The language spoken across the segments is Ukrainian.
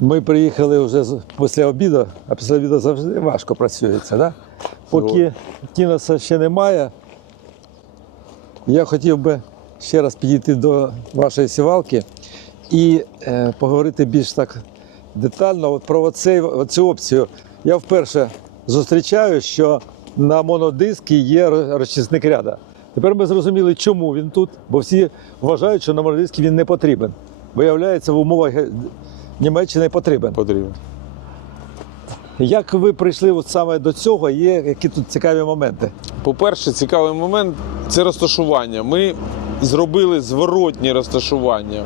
Ми приїхали вже після обіду, а після обіду завжди важко працюється. Да? Поки Тіноса ще немає, я хотів би ще раз підійти до вашої сівалки і е, поговорити більш так детально от про оцей, оцю опцію. Я вперше зустрічаю, що на монодискі є розчисник ряда. Тепер ми зрозуміли, чому він тут, бо всі вважають, що на монодискі він не потрібен. Виявляється, в умовах Німеччини потрібен. Потрібно. Як ви прийшли от саме до цього? Є які тут цікаві моменти? По-перше, цікавий момент це розташування. Ми зробили зворотнє розташування.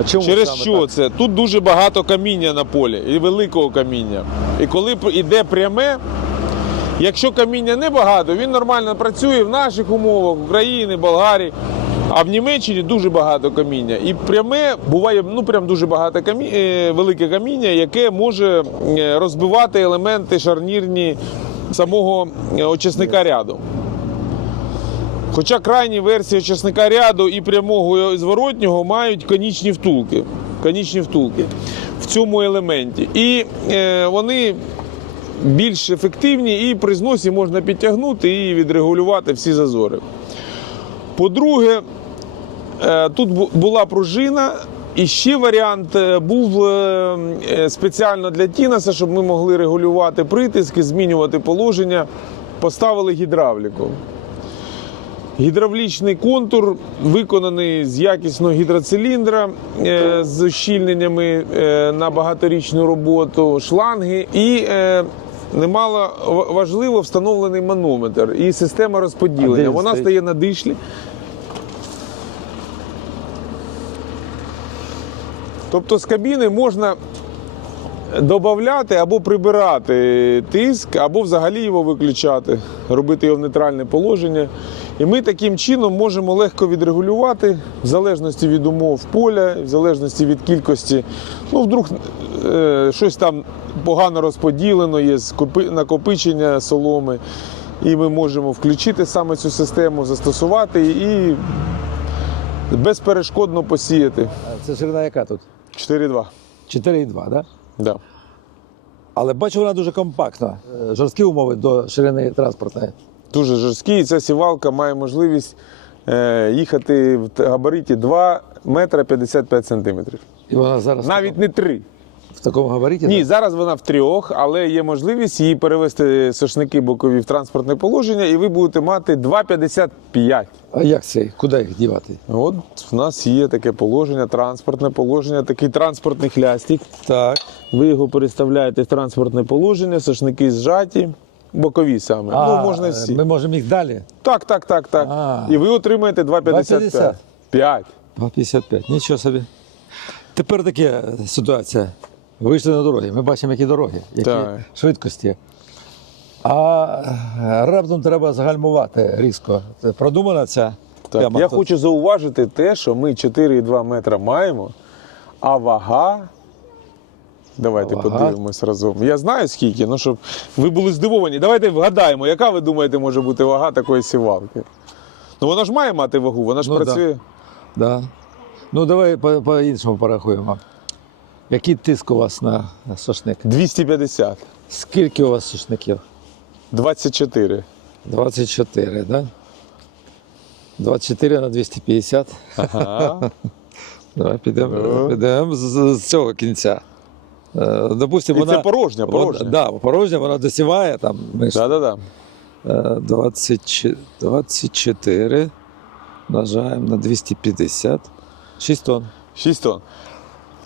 А Чому Через саме що так? це? Тут дуже багато каміння на полі і великого каміння. І коли йде пряме, якщо каміння небагато, він нормально працює в наших умовах, України, Болгарії. А в Німеччині дуже багато каміння. І пряме буває ну прям дуже багато камі... е, велике каміння, яке може е, розбивати елементи шарнірні самого е, очисника ряду. Хоча крайні версії очисника ряду і прямого і зворотнього мають конічні втулки. Конічні втулки в цьому елементі. І е, вони більш ефективні, і при зносі можна підтягнути і відрегулювати всі зазори. По-друге, тут була пружина. І ще варіант е, був е, е, спеціально для Тінаса, щоб ми могли регулювати притиски, змінювати положення. Поставили гідравліку. Гідравлічний контур виконаний з якісного гідроциліндра е, з ущільненнями е, на багаторічну роботу, шланги і е, немало важливо встановлений манометр і система розподілення. Вона стає на дишлі. Тобто з кабіни можна додати або прибирати тиск, або взагалі його виключати, робити його в нейтральне положення. І ми таким чином можемо легко відрегулювати в залежності від умов поля, в залежності від кількості. Ну, вдруг е, щось там погано розподілено, є накопичення соломи. І ми можемо включити саме цю систему, застосувати і безперешкодно посіяти. Це ширина яка тут? 4-2. 4,2, да? Да. Але бачу, вона дуже компактна. Е, Жорсткі умови до ширини транспортної. Дуже жорсткі. І ця сівалка має можливість е, їхати в габариті 2 метра 55 сантиметрів. І вона зараз Навіть не 3. В такому габаріті. Ні, да? зараз вона в трьох, але є можливість її перевести сошники бокові в транспортне положення, і ви будете мати 2,55. А як це? Куди їх дівати? От в нас є таке положення, транспортне положення, такий транспортний хлястик. Так. Ви його переставляєте в транспортне положення, сошники зжаті, бокові саме. ну, можна всі. Ми можемо їх далі. Так, так, так, так. А. І ви отримаєте 2,55. 2,50. 5. 2,55. Нічого собі. Тепер така ситуація. Вийшли на дороги. Ми бачимо, які дороги, які Так. швидкості. А е, раптом треба загальмувати різко. Це продумана ця Так, тема я тут? хочу зауважити те, що ми 4,2 метра маємо, а вага. Давайте Вага? подивимось разом. Я знаю скільки, ну щоб ви були здивовані. Давайте вгадаємо, яка ви думаєте може бути вага такої сівалки. Ну вона ж має мати вагу, вона ж Ну, да. працює. Да. Ну, давай по- по-іншому порахуємо. Який тиск у вас на на сошник? 250, Скільки у вас сошників? 24. 24, да? 24 на 250. Ага. Давай підемо, Ну. підемо з, з- цього кінця. Е, Допустимо, І вона, це порожня, порожня. Вона, да, порожня, вона досіває там. Да-да-да. е, 20 24 множаємо на 250. 6 тонн. 6 тонн.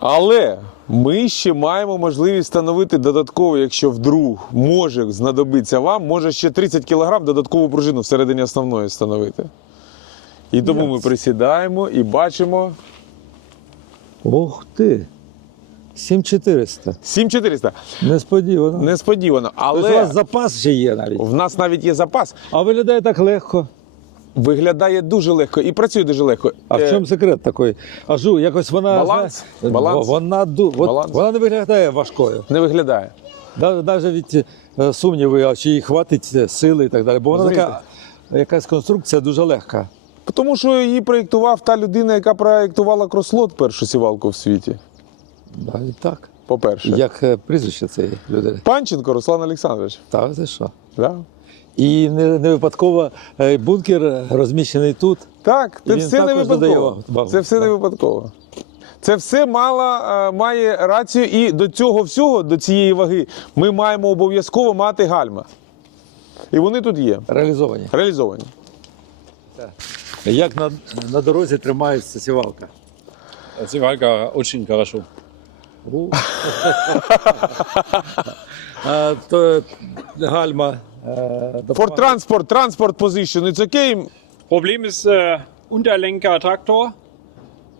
Але ми ще маємо можливість встановити додатково, якщо вдруг може знадобиться вам, може ще 30 кг додаткову пружину всередині основної встановити. І тому ми присідаємо і бачимо Ух ти! 7400. 7400. Несподівано. Несподівано. Тобто у вас запас ще є навіть. в нас навіть є запас. А виглядає так легко. Виглядає дуже легко і працює дуже легко. А в Е, чому секрет такий? Ажу, якось вона. Баланс. знає, Баланс. Вона, ду- от Баланс. вона не виглядає важкою. Не виглядає. Навіть від е, сумніви, а чи їй хватить е, сили і так далі. Бо вона така якась конструкція дуже легка. Тому що її проєктував та людина, яка проєктувала крослот першу сівалку в світі. Навіть так. По-перше. Як е, прізвище цієї людини? Панченко Руслан Олександрович. Так, це що? Да? І не, не випадково е, бункер розміщений тут. Так, це все не випадково. Це все не випадково. Це все мало, е, має рацію, і до цього всього, до цієї ваги, ми маємо обов'язково мати гальма. І вони тут є, Реалізовані. реалізовані. Як на, на дорозі тримається сівалка? Сівалька очень хорошо. А, то гальма. Е, For transport, transport position, it's okay. Problem ist äh, Unterlenker-Traktor.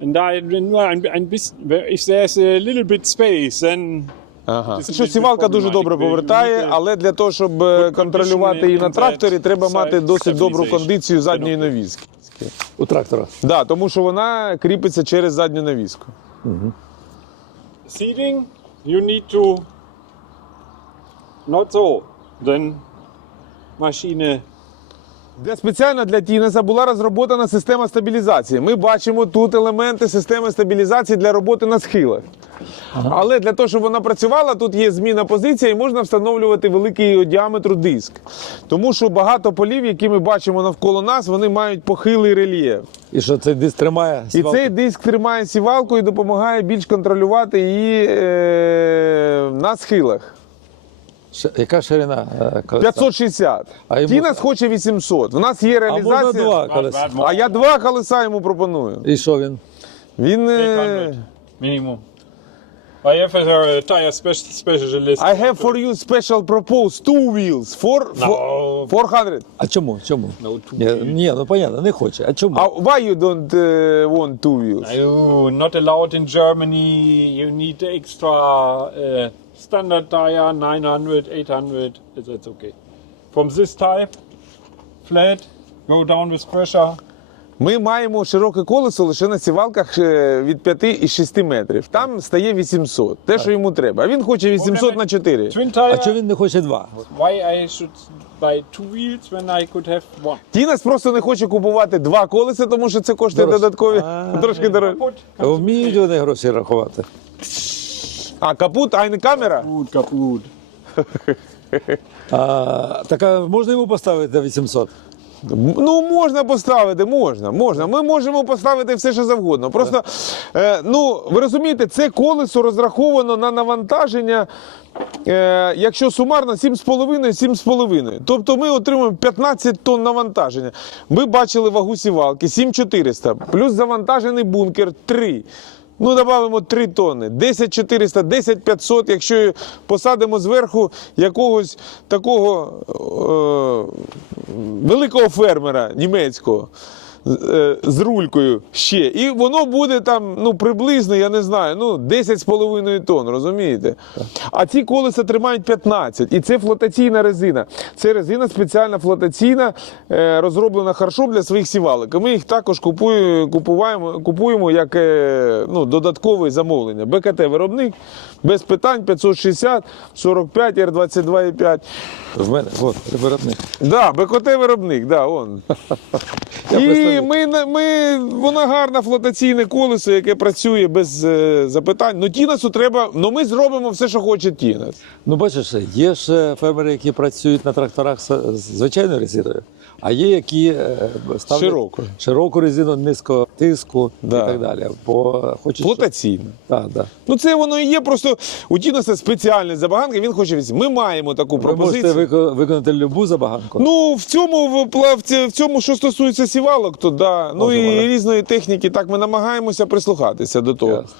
Wenn da nur ein, ein bisschen, if there's a little bit space, then Ага. Що сівалка дуже добре повертає, але для того, щоб е, контролювати її на тракторі, треба мати досить добру кондицію задньої навіски. у трактора. Да, тому що вона кріпиться через задню навіску. seating, you need to not so. Then Maschine Для спеціально для Тінеса була розроблена система стабілізації. Ми бачимо тут елементи системи стабілізації для роботи на схилах. Але для того, щоб вона працювала, тут є зміна позиції і можна встановлювати великий діаметру диск. Тому що багато полів, які ми бачимо навколо нас, вони мають похилий рельєф. І що цей диск тримає І сівалку? цей диск тримає сівалку і допомагає більш контролювати її е, на схилах. Яка ширина е, колеса? 560. А йому- Тінес хоче 800. В нас є А можна реалізація. два колеса. А я два колеса йому пропоную. І що він? Він. е, 800 minimum. I have a tire spe- specialist. I have for you special propose two wheels for, for No. 400. А чому? Чому? No, two Ні, wheels. ні, ну понятно, не хоче. А чому? А why you don't uh, want two wheels? No, not allowed in Germany. You need extra uh, standard tire, 900, 800. That's okay. From this type, flat, go down with pressure. Ми маємо широке колесо лише на сівалках е, від 5 і 6 метрів. Там стає 800. Те, що йому треба. А він хоче 800 на 4. Twin А чому він не хоче два? Why I should buy two wheels when I could have one? Тінес просто не хоче купувати два колеса, тому що це коштує Дорожче. додаткові А. трошки. Kaputt. Вміють вони гроші рахувати. А капут, а не камера? Kaputt, kaputt. А, так а можна йому поставити на 800? Ну, можна поставити, можна, можна. Ми можемо поставити все, що завгодно. Просто, е, ну, ви розумієте, це колесо розраховано на навантаження, е, якщо сумарно 7,5, 7,5. Тобто ми отримуємо 15 тонн навантаження. Ми бачили вагу сівалки 7400, плюс завантажений бункер 3. Ну, додамо 3 тонни, 10 400, 10 500, якщо посадимо зверху якогось такого е, великого фермера німецького з рулькою ще. І воно буде там ну, приблизно, я не знаю, ну, 10,5 тонн, розумієте? А ці колеса тримають 15. І це флотаційна резина. Це резина спеціальна флотаційна, е, розроблена харшом для своїх сівалок. Ми їх також купуємо, купуємо, купуємо як е, ну, додаткове замовлення. БКТ-виробник без питань 560, 45, R22,5. В мене, от, виробник. Да, БКТ-виробник, да, он. Я І ми, на- ми, вона гарна флотаційне колесо, яке працює без е, запитань. Ну, Тінасу треба, ну ми зробимо все, що хоче Тінас. Ну, бачиш, є ж фермери, які працюють на тракторах з з звичайною резиною, а є, які е, ставлять Широку. широку резину, низького тиску Да. і так далі. Бо хочуть, щоб- Флотаційне. Так, так. Ну це воно і є. Просто у Тінаса спеціальні забаганки, він хоче. Ми маємо таку Ви можете пропозицію. вико- виконати любу забаганку. Ну, в цьому, в, цьому, що стосується сівалок, то да. Ну Можемо, і да. різної техніки, так ми намагаємося прислухатися до того. Ясно.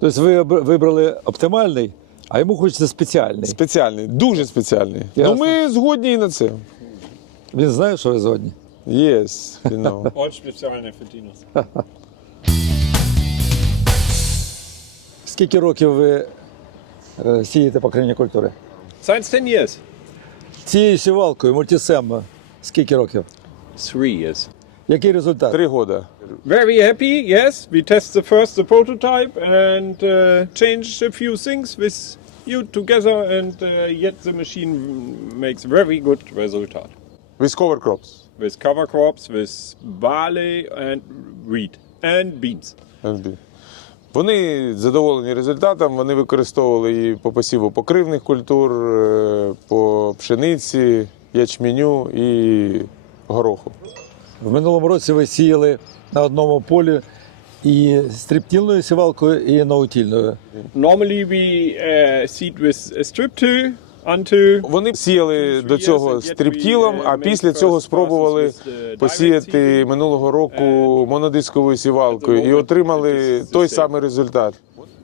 Тобто ви вибрали оптимальний, а йому хочеться спеціальний. Спеціальний, дуже спеціальний. Ясно. Ну ми згодні і на це. Він знає, що ви згодні. Yes, you know. All специальные für Dinos. Скільки років ви е, сієте покривні культури? Since 10 years. Цією сівалкою, мультисем, скільки років? Three years. Який результат? Три года. Very happy, yes. We test the first the prototype and uh, change a few things with you together, and uh, yet the machine makes very good result With cover crops. with cover crops, with barley and wheat and beans. Вони задоволені результатом, вони використовували і по посіву покривних культур, е, по пшениці, ячменю і гороху. В минулому році ви сіяли на одному полі і стріптільною сівалкою, і наутільною. Normally we uh, seed with a strip till Вони сіяли до цього стріптілом, а після цього спробували посіяти минулого року монодисковою сівалкою і отримали той самий результат.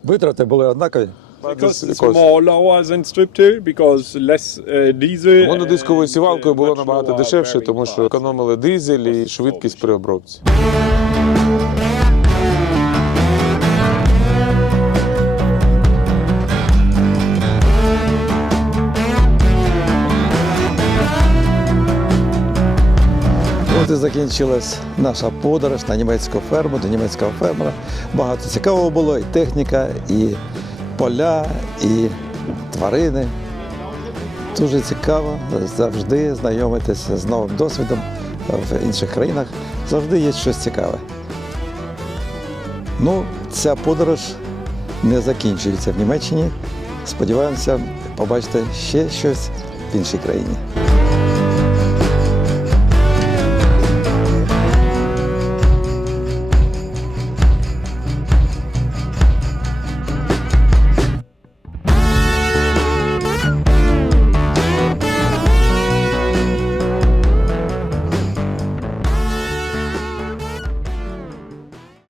Витрати були однакові. because it's more lower than strip till because less uh, diesel. Монодисковою uh, сівалкою було набагато дешевше, тому що економили дизель і швидкість при обробці. От і закінчилась наша подорож на німецьку ферму до німецького фермера. Багато цікавого було, і техніка, і поля, і тварини. Дуже цікаво завжди знайомитися з новим досвідом в інших країнах. Завжди є щось цікаве. Ну, ця подорож не закінчується в Німеччині. Сподіваємося побачити ще щось в іншій країні.